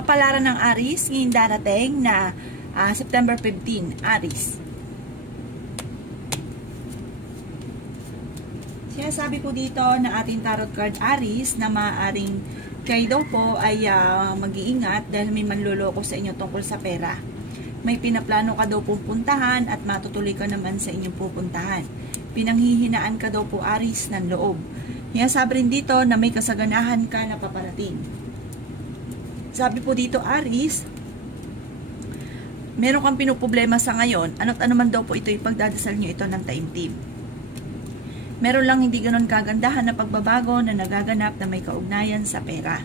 Kapalaran ng Aries, ngayon darating na September 15, Aries. Sinasabi po dito na ating tarot card Aries na maaaring kayo daw po ay mag-iingat dahil may manloloko sa inyo tungkol sa pera. May pinaplano ka daw pong puntahan at matutuloy ka naman sa inyong pupuntahan. Pinanghihinaan ka daw po Aries ng loob. Sinasabi rin dito na may kasaganahan ka na paparating. Sabi po dito Aries, meron kang pinoproblema sa ngayon, ano't ano man daw po ito, ipagdadasal nyo ito ng taimtim. Meron lang hindi ganon kagandahan na pagbabago na nagaganap na may kaugnayan sa pera.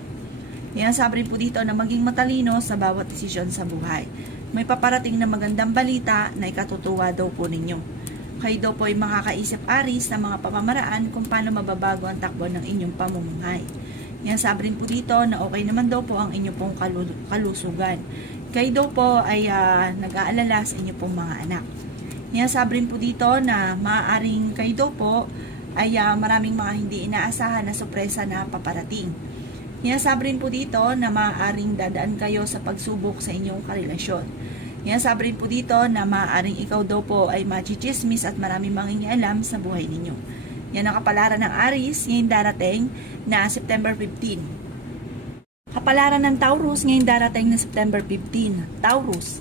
Sinasabi rin po dito na maging matalino sa bawat desisyon sa buhay. May paparating na magandang balita na ikatutuwa daw po ninyo. Kayo daw po ay makakaisip Aries ng mga pamamaraan kung paano mababago ang takbo ng inyong pamumuhay. Sabi rin po dito na okay naman daw po ang inyong pong kalusugan. Kayo daw po ay nag-aalala sa inyong pong mga anak. Sabi rin po dito na maaaring kayo daw po ay maraming mga hindi inaasahan na sorpresa na paparating. Sabi rin po dito na maaaring dadaan kayo sa pagsubok sa inyong karelasyon. Sabi rin po dito na maaaring ikaw daw po ay machichismis at maraming mangingialam sa buhay ninyo. Yan ang kapalaran ng Aries ngayon darating na September 15. Kapalaran ng Taurus ngayon darating na September 15. Taurus.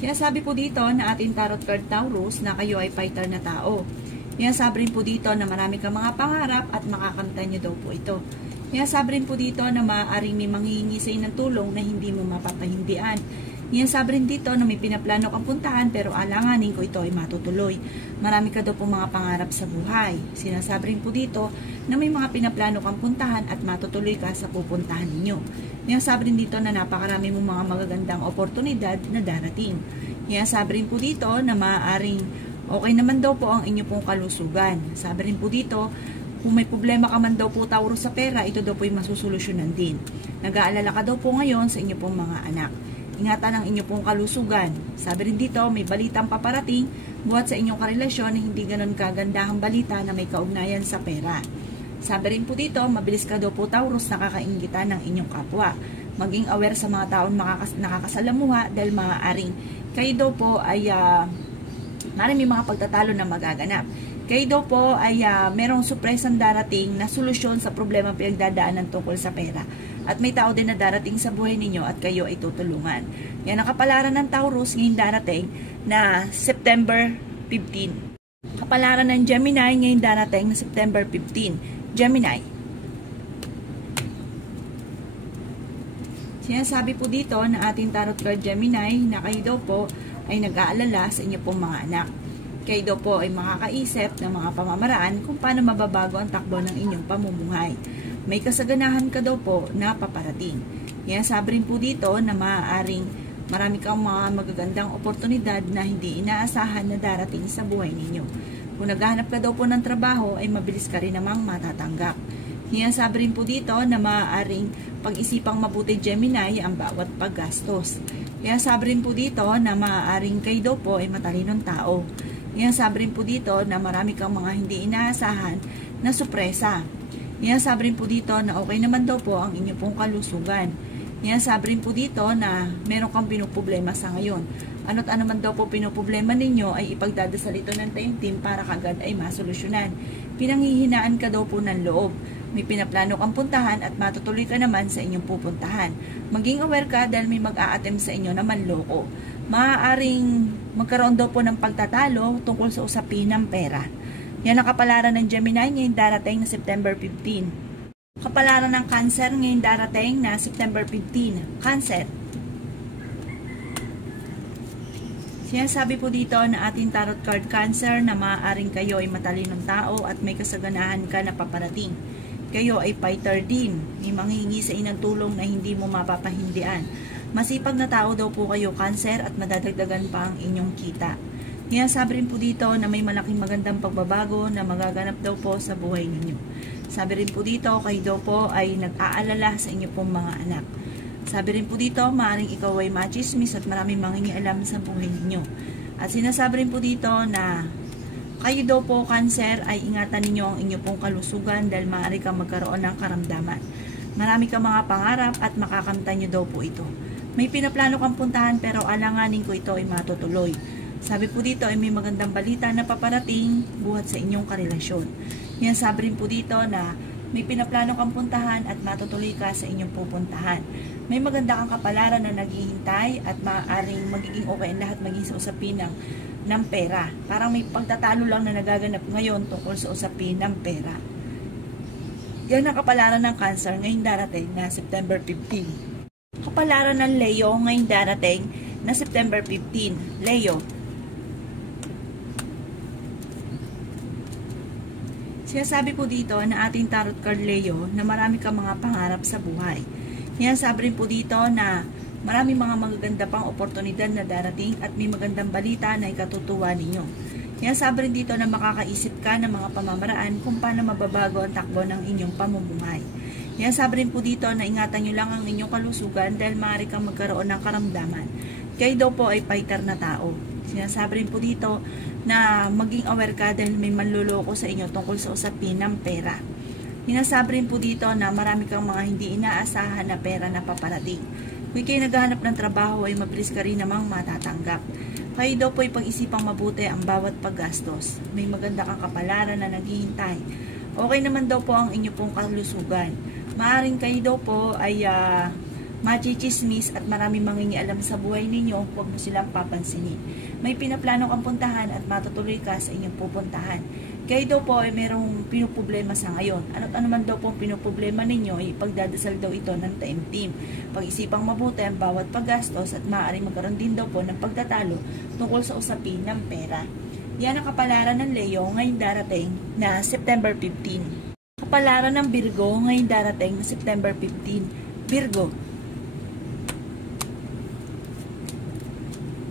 Sinasabi po dito na ating tarot card Taurus na kayo ay fighter na tao. Sinasabi rin po dito na marami kang mga pangarap at makakamtan nyo daw po ito. Sinasabi rin po dito na maaaring may manghihingi sa inyo ng tulong na hindi mo mapapahindian. Sabi rin dito na may pinaplano kang puntahan pero alanganin ko ito ay matutuloy. Marami ka daw po mga pangarap sa buhay. Sinasabi rin po dito na may mga pinaplano kang puntahan at matutuloy ka sa pupuntahan ninyo. Sabi rin dito na napakarami mong mga magagandang oportunidad na darating. Sabi rin po dito na maaaring okay naman daw po ang inyo pong kalusugan. Sabi rin po dito, kung may problema ka man daw po Taurus sa pera, ito daw po ay masusolusyonan din. Nag-aalala ka daw po ngayon sa inyo pong mga anak. Ingatan ang inyo pong kalusugan. Sabi rin dito, may balitang paparating buhat sa inyong karelasyon na hindi ganon kagandahang balita na may kaugnayan sa pera. Sabi rin po dito, mabilis ka daw po Taurus nakakaingitan ng inyong kapwa. Maging aware sa mga taong nakakasalamuha dahil maaaring kayo daw po ay maraming mga pagtatalo na magaganap. Kayo daw po ay merong surpresang darating na solusyon sa problema pinagdadaanan tungkol sa pera. At may tao din na darating sa buhay ninyo at kayo ay tutulungan. Yan ang kapalaran ng Taurus ngayon darating na September 15. Kapalaran ng Gemini ngayon darating na September 15. Gemini. Sinasabi po dito na ating tarot card Gemini na kayo daw po ay nag-aalala sa inyo pong mga anak. Kayo daw po ay makakaisip ng mga pamamaraan kung paano mababago ang takbo ng inyong pamumuhay. May kasaganahan ka daw po na paparating. Sabi rin po dito na maaaring marami kang mga magagandang oportunidad na hindi inaasahan na darating sa buhay ninyo. Kung naghahanap ka daw po ng trabaho ay mabilis ka rin namang matatanggap. Sabi rin po dito na maaaring pag-isipang mabuti Gemini ang bawat paggastos. Sabi rin po dito na maaaring kayo daw po ay matalinong tao. Sabi rin po dito na marami kang mga hindi inaasahan na sorpresa. Sabi rin po dito na okay naman daw po ang inyo pong kalusugan. Sabi rin po dito na meron kang pinoproblema sa ngayon. Ano't ano man daw po pinoproblema ninyo ay ipagdadasal ito ng taimtim para kagad ay masolusyonan. Pinanghihinaan ka daw po ng loob. May pinaplano kang puntahan at matutuloy ka naman sa inyong pupuntahan. Maging aware ka dahil may mag-a-attempt sa inyo na manloko. Maaaring magkaroon daw po ng pagtatalo tungkol sa usapin ng pera. Yan ang kapalaran ng Gemini ngayon darating na September 15. Kapalaran ng Cancer ngayon darating na September 15. Cancer. Sinasabi po dito na ating tarot card Cancer na maaaring kayo ay matalinong tao at may kasaganahan ka na paparating. Kayo ay fighter din. May manghihingi sa inang tulong na hindi mo mapapahindian. Masipag na tao daw po kayo Cancer at madadagdagan pa ang inyong kita. Sabi rin po dito na may malaking magandang pagbabago na magaganap daw po sa buhay ninyo. Sabi rin po dito, kayo daw po ay nag-aalala sa inyo pong mga anak. Sabi rin po dito, maaaring ikaw ay machismis at maraming mangingialam sa buhay ninyo. At sinasabi rin po dito na Kayo daw po, Cancer, ay ingatan ninyo ang inyo pong kalusugan dahil maaari kang magkaroon ng karamdaman. Marami kang mga pangarap at makakamtan nyo daw po ito. May pinaplano kang puntahan pero alanganin ko ito ay matutuloy. Sabi po dito ay may magandang balita na paparating buhat sa inyong karelasyon. Yan sabi rin po dito na may pinaplano kang puntahan at matutuloy ka sa inyong pupuntahan. May maganda kang kapalaran na naghihintay at maaaring magiging okay ang lahat maging sa usapin ng pera. Parang may pagtatalo lang na nagaganap ngayon tungkol sa usapin ng pera. Yan ang kapalaran ng Cancer ngayong darating na September 15. Kapalaran ng Leo ngayong darating na September 15. Leo. Sinasabi po dito na ating tarot card Leo na marami kang mga pangarap sa buhay. Yan sabi rin po dito na marami mga magaganda pang oportunidad na darating at may magandang balita na ikatutuwa ninyo. Yan sabi rin dito na makakaisip ka ng mga pamamaraan kung paano mababago ang takbo ng inyong pamumuhay. Yan sabi rin po dito na ingatan nyo lang ang inyong kalusugan dahil maaari kang magkaroon ng karamdaman. Kayo daw po ay fighter na tao. Sinasabi rin po dito na maging aware ka dahil may manluloko sa inyo tungkol sa usapin ng pera. Sinasabi rin po dito na marami kang mga hindi inaasahan na pera na paparating. Kung kayo naghahanap ng trabaho ay mabilis ka rin namang matatanggap. Kayo daw po ay pag-isipang mabuti ang bawat paggastos. May maganda kang kapalaran na naghihintay. Okay naman daw po ang inyo pong kalusugan. Maaring kayo daw po ay machichismis at maraming mangingialam sa buhay ninyo, huwag mo silang papansinin. May pinaplano kang puntahan at matutuloy ka sa inyong pupuntahan. Kayo daw po ay merong pinuproblema sa ngayon. Ano't ano man daw po ang pinuproblema ninyo, ipagdadasal daw ito ng taimtim. Pag-isipang mabuti ang bawat paggastos at maaaring magkaroon din daw po ng pagtatalo tungkol sa usapin ng pera. Yan ang kapalaran ng Leo ngayong darating na September 15. Kapalaran ng Virgo ngayong darating na September 15. Virgo.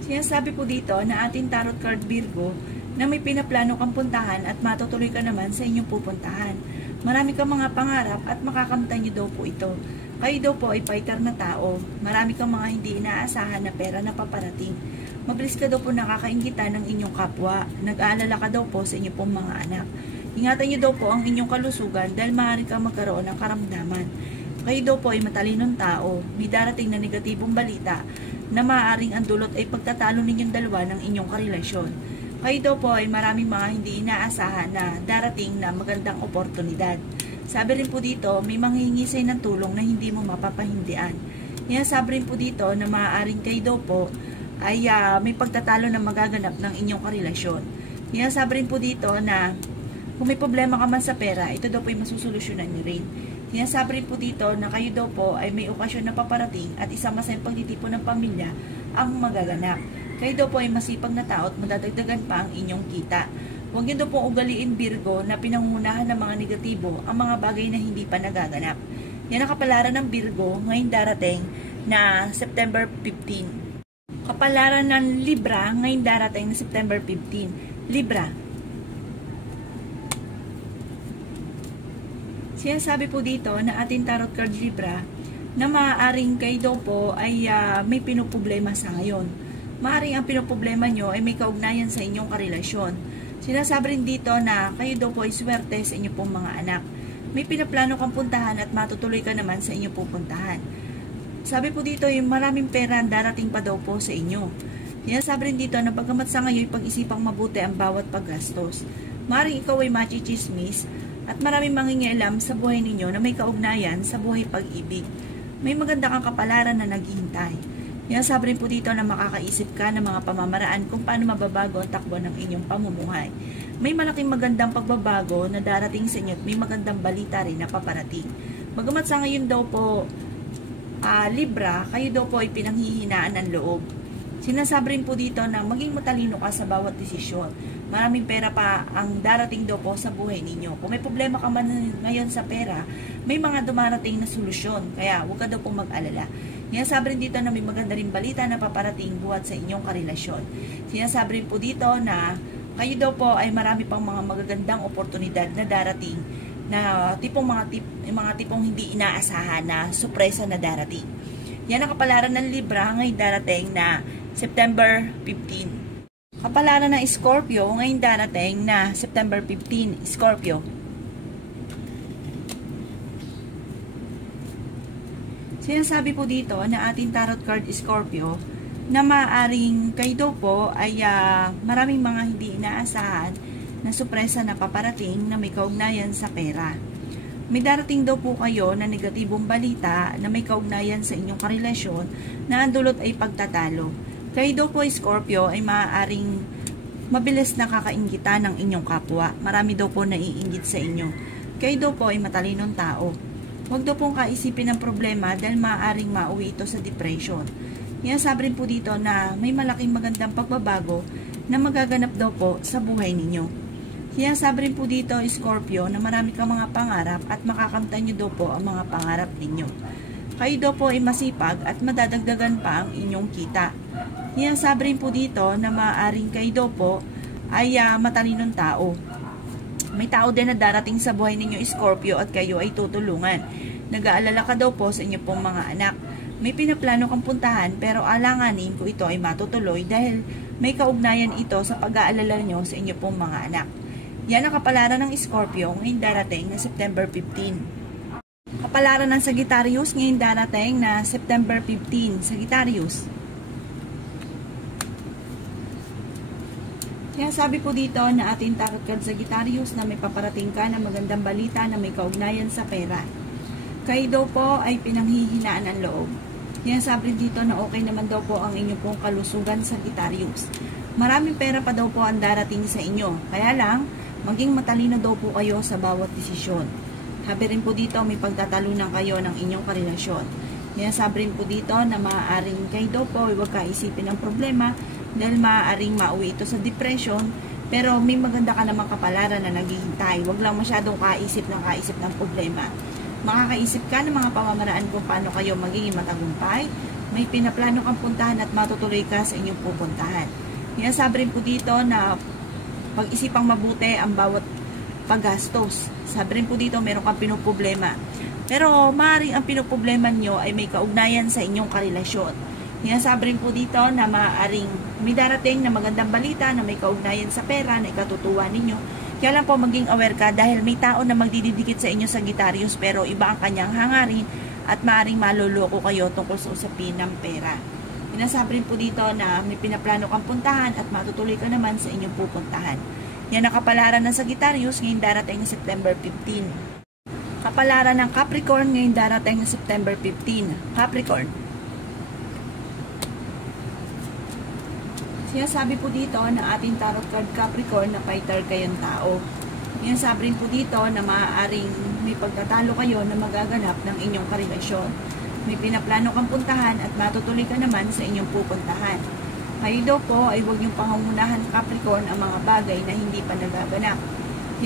Sinasabi po dito na ating tarot card Virgo na may pinaplano kang puntahan at matutuloy ka naman sa inyong pupuntahan. Marami kang mga pangarap at makakamtan nyo daw po ito. Kayo daw po ay fighter na tao. Marami kang mga hindi inaasahan na pera na paparating. Mabilis ka daw po nakakainggitan ng inyong kapwa. Nag-aalala ka daw po sa inyong pong mga anak. Ingatan nyo daw po ang inyong kalusugan dahil maaari kang magkaroon ng karamdaman. Kayo daw po ay matalinong tao. May darating na negatibong balita na maaaring ang dulot ay pagtatalo ninyong dalawa ng inyong karelasyon. Kayo daw po ay maraming mga hindi inaasahan na darating na magandang oportunidad. Sabi rin po dito, may manghihingisay ng tulong na hindi mo mapapahindian. Yan sabi rin po dito na maaaring kayo daw po ay may pagtatalo na magaganap ng inyong karelasyon. Yan sabi rin po dito na kung may problema ka man sa pera, ito daw po ay masusolusyonan niyo rin. Sinasabi rin po dito na kayo daw po ay may okasyon na paparating at isang masayang pagtitipon ng pamilya ang magaganap. Kayo daw po ay masipag na tao at madadagdagan pa ang inyong kita. Huwag niyo daw po ugaliin Virgo na pinangungunahan ng mga negatibo ang mga bagay na hindi pa nagaganap. Yan ang kapalaran ng Virgo ngayong darating na September 15. Kapalaran ng Libra ngayong darating na September 15. Libra. Sinasabi po dito na ating tarot card Libra na maaaring kayo daw po ay may pinoproblema sa ngayon. Maaaring ang pinoproblema nyo ay may kaugnayan sa inyong karelasyon. Sinasabi rin dito na kayo daw po ay swerte sa inyong pong mga anak. May pinaplano kang puntahan at matutuloy ka naman sa inyong pupuntahan. Sabi po dito yung maraming pera ang darating pa daw po sa inyo. Sinasabi rin dito na bagamat sa ngayon pag-isipang mabuti ang bawat paggastos. Maaaring ikaw ay machichismis at maraming mangingialam sa buhay ninyo na may kaugnayan sa buhay pag-ibig. May maganda kang kapalaran na naghihintay. Yan sabi rin po dito na makakaisip ka ng mga pamamaraan kung paano mababago ang takbo ng inyong pamumuhay. May malaking magandang pagbabago na darating sa inyo at may magandang balita rin na paparating. Bagamat sa ngayon daw po, Libra, kayo daw po ay pinanghihinaan ng loob. Sinasabi rin po dito na maging matalino ka sa bawat desisyon. Maraming pera pa ang darating daw po sa buhay ninyo. Kung may problema ka man ngayon sa pera, may mga dumarating na solusyon. Kaya huwag ka daw po mag-alala. Sinasabi rin dito na may maganda rin balita na paparating buhat sa inyong karelasyon. Sinasabi rin po dito na kayo daw po ay marami pang mga magagandang oportunidad na darating na mga tipong hindi inaasahan na sorpresa na darating. Yan ang kapalaran ng Libra ngayong darating na September 15. Kapalaran ng Scorpio ngayon darating na September 15, Scorpio. Sinasabi po dito na ating tarot card Scorpio na maaaring kayo daw po ay maraming mga hindi inaasahan na sorpresa na paparating na may kaugnayan sa pera. May darating daw po kayo na negatibong balita na may kaugnayan sa inyong karelasyon na ang dulot ay pagtatalo. Kayo daw po Scorpio ay maaaring mabilis na kakaingitan ng inyong kapwa. Marami daw po naiinggit sa inyo. Kayo daw po ay matalinong tao. Huwag daw pong kaisipin ng problema dahil maaaring mauwi ito sa depression. Sabi rin po dito na may malaking magandang pagbabago na magaganap daw po sa buhay ninyo. Sabi rin po dito Scorpio na marami kang mga pangarap at makakamtan nyo daw po ang mga pangarap ninyo. Kayo daw po ay masipag at madadagdagan pa ang inyong kita. Sabi rin po dito na maaaring kayo daw po ay matalinong tao. May tao din na darating sa buhay ninyo Scorpio at kayo ay tutulungan. Nag-aalala ka daw po sa inyo pong mga anak. May pinaplano kang puntahan pero alanganin kung ito ay matutuloy dahil may kaugnayan ito sa pag-aalala nyo sa inyo pong mga anak. Yan ang kapalaran ng Scorpio ngayon darating na September 15. Kapalaran ng Sagittarius ngayon darating na September 15. Sagittarius. Sabi po dito na ating tarot card Sagittarius na may paparating ka na magandang balita na may kaugnayan sa pera. Kayo daw po ay pinanghihinaan ang loob. Sabi dito na okay naman daw po ang inyong pong kalusugan Sagittarius. Maraming pera pa daw po ang darating sa inyo. Kaya lang, maging matalino daw po kayo sa bawat desisyon. Sabi rin po dito may pagtatalunan kayo ng inyong karelasyon. Sabi rin po dito na maaaring kayo daw po huwag kaisipin ng problema dahil maaaring mauwi ito sa depression, pero may maganda ka namang kapalaran na naghihintay. Huwag lang masyadong kaisip ng problema. Makakaisip ka ng mga pamamaraan kung paano kayo magiging matagumpay. May pinaplano kang puntahan at matutuloy ka sa inyong pupuntahan. Sabi rin po dito na pag-isipang mabuti ang bawat paggastos. Sabi rin po dito meron kang pinoproblema. Pero maaaring ang pinoproblema nyo ay may kaugnayan sa inyong karelasyon. Sabi rin po dito na maaaring may darating na magandang balita na may kaugnayan sa pera na ikatutuwa ninyo. Kaya lang po maging aware ka dahil may tao na magdididikit sa inyo Sagittarius pero iba ang kanyang hangarin at maaaring maluloko kayo tungkol sa usapin ng pera. Sabi rin po dito na may pinaplano kang puntahan at matutuloy ka naman sa inyong pupuntahan. Yan ang kapalaran ng Sagittarius ngayon darating na September 15. Kapalaran ng Capricorn ngayon darating na September 15. Capricorn. Sabi po dito na ating tarot card Capricorn na fighter kayong tao. Sabi rin po dito na maaaring may pagtatalo kayo na magaganap ng inyong karelasyon. May pinaplano kang puntahan at matutuloy ka naman sa inyong pupuntahan. Kayo daw po ay huwag niyong pangungunahan Capricorn ang mga bagay na hindi pa nagaganap.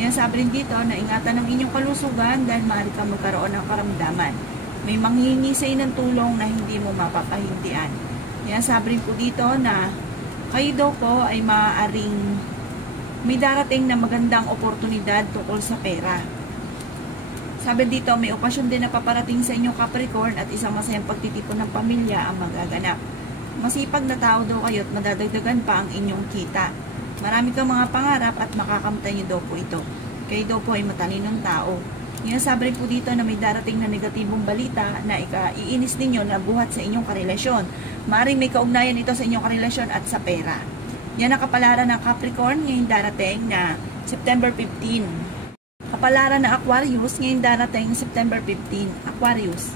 Sabi rin dito na ingatan ng inyong kalusugan dahil maaari kang magkaroon ng karamdaman. May manghihingi sa ng tulong na hindi mo mapapahindian. Sabi rin po dito na kayo daw po ay maaaring may darating na magandang oportunidad tungkol sa pera. Sabi dito, may okasyon din na paparating sa inyo Capricorn at isang masayang pagtitipon ng pamilya ang magaganap. Masipag na tao daw kayo at madadagdagan pa ang inyong kita. Marami kang mga pangarap at makakamtan nyo daw po ito. Kayo daw po ay matalinong tao. Sabi rin po dito na may darating na negatibong balita na iinis ninyo na buhat sa inyong karelasyon. Maaaring may kaugnayan ito sa inyong karelasyon at sa pera. Yan ang kapalaran ng Capricorn ngayong darating na September 15. Kapalaran ng Aquarius ngayong darating na September 15. Aquarius.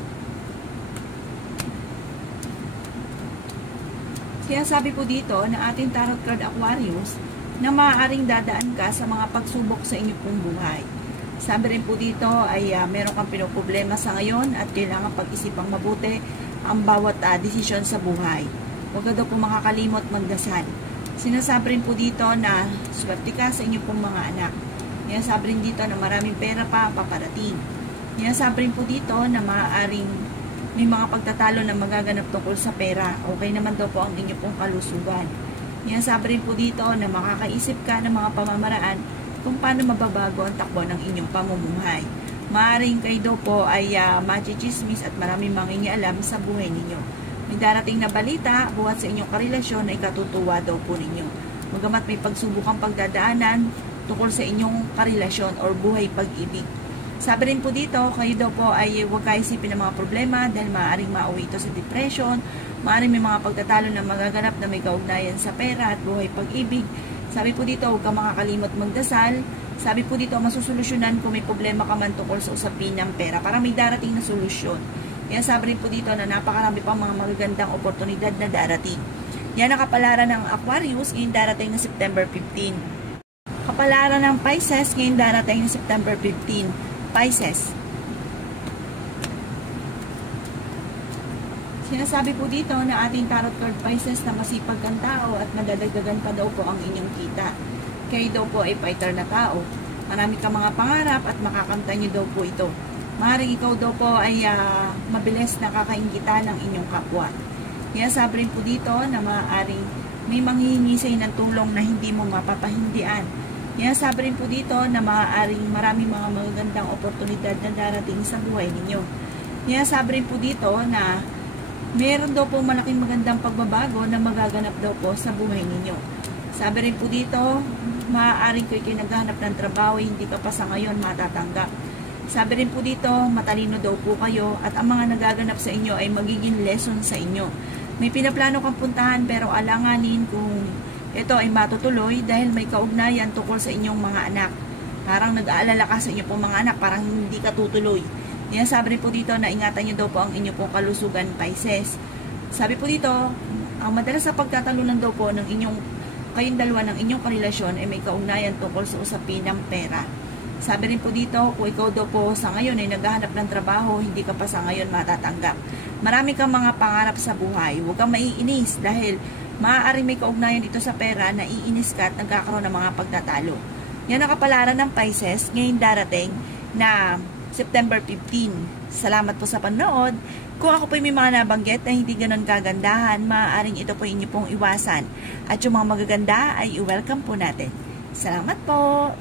Sabi po dito na ating tarot card Aquarius na maaaring dadaan ka sa mga pagsubok sa inyong pong buhay. Sabi rin po dito ay meron kang pinoproblema sa ngayon at kailangan pag-isipang mabuti ang bawat desisyon sa buhay. Huwag ka daw po makakalimot magdasal. Sinasabi rin po dito na swerte ka sa inyong pong mga anak. Sabi rin dito na maraming pera pa paparating. Sabi rin po dito na maaaring may mga pagtatalo na magaganap tungkol sa pera. Okay naman daw po ang inyong pong kalusugan. Sabi rin po dito na makakaisip ka ng mga pamamaraan kung paano mababago ang takbo ng inyong pamumuhay. Maaaring kayo daw po ay machichismis at maraming mangingialam sa buhay ninyo. May darating na balita buhat sa inyong karelasyon na ikatutuwa daw po ninyo. Bagamat may pagsubukang pagdadaanan tungkol sa inyong karelasyon or buhay pag-ibig. Sabi rin po dito, kayo daw po ay huwag kayo isipin ng mga problema dahil maaaring mauwi ito sa depression, maaaring may mga pagtatalo na magaganap na may kaugnayan sa pera at buhay pag-ibig. Sabi po dito, huwag ka makakalimot magdasal. Sabi po dito, masusolusyonan kung may problema ka man tungkol sa usapin ng pera para may darating na solusyon. Yan, sabi rin po dito na napakarami pang mga magagandang oportunidad na darating. Yan ang kapalaran ng Aquarius ngayong darating na September 15. Kapalaran ng Pisces ngayong darating na September 15. Pisces. Sinasabi po dito na ating tarot card Pisces na masipag kang tao at madadagdagan pa daw po ang inyong kita. Kayo daw po ay fighter na tao. Marami ka mga pangarap at makakamtan nyo daw po ito. Maaaring ikaw daw po ay mabilis nakakaingita ng inyong kapwa. Kaya sabi rin po dito na maaaring may manghihingi sa ng tulong na hindi mo mapapahindian. Kaya sabi rin po dito na maaaring maraming mga magagandang oportunidad na darating sa buhay ninyo. Kaya sabi rin po dito na meron daw po malaking magandang pagbabago na magaganap daw po sa buhay ninyo. Sabi rin po dito, maaaring kayo naghahanap ng trabaho, hindi ka pa sa ngayon matatanggap. Sabi rin po dito, matalino daw po kayo at ang mga nagaganap sa inyo ay magiging lesson sa inyo. May pinaplano kang puntahan pero alanganin kung ito ay matutuloy dahil may kaugnayan tungkol sa inyong mga anak. Parang nag-aalala ka sa inyo pong mga anak, parang hindi ka tutuloy. Yan, sabi rin po dito na ingatan nyo daw po ang inyo pong kalusugan, Pisces. Sabi po dito, ang madalas sa pagtatalunan daw po ng kayong dalawa ng inyong karelasyon ay may kaugnayan tungkol sa usapin ng pera. Sabi rin po dito, kung ikaw daw po sa ngayon ay naghahanap ng trabaho, hindi ka pa sa ngayon matatanggap. Marami kang mga pangarap sa buhay. Huwag kang maiinis dahil maaaring may kaugnayan dito sa pera na iinis ka at nagkakaroon ng mga pagtatalo. Yan ang kapalaran ng Pisces ngayong darating na September 15. Salamat po sa panonood. Kung ako po may mga nabanggit na hindi ganon kagandahan, maaaring ito po inyo pong iwasan. At yung mga magaganda ay i-welcome po natin. Salamat po!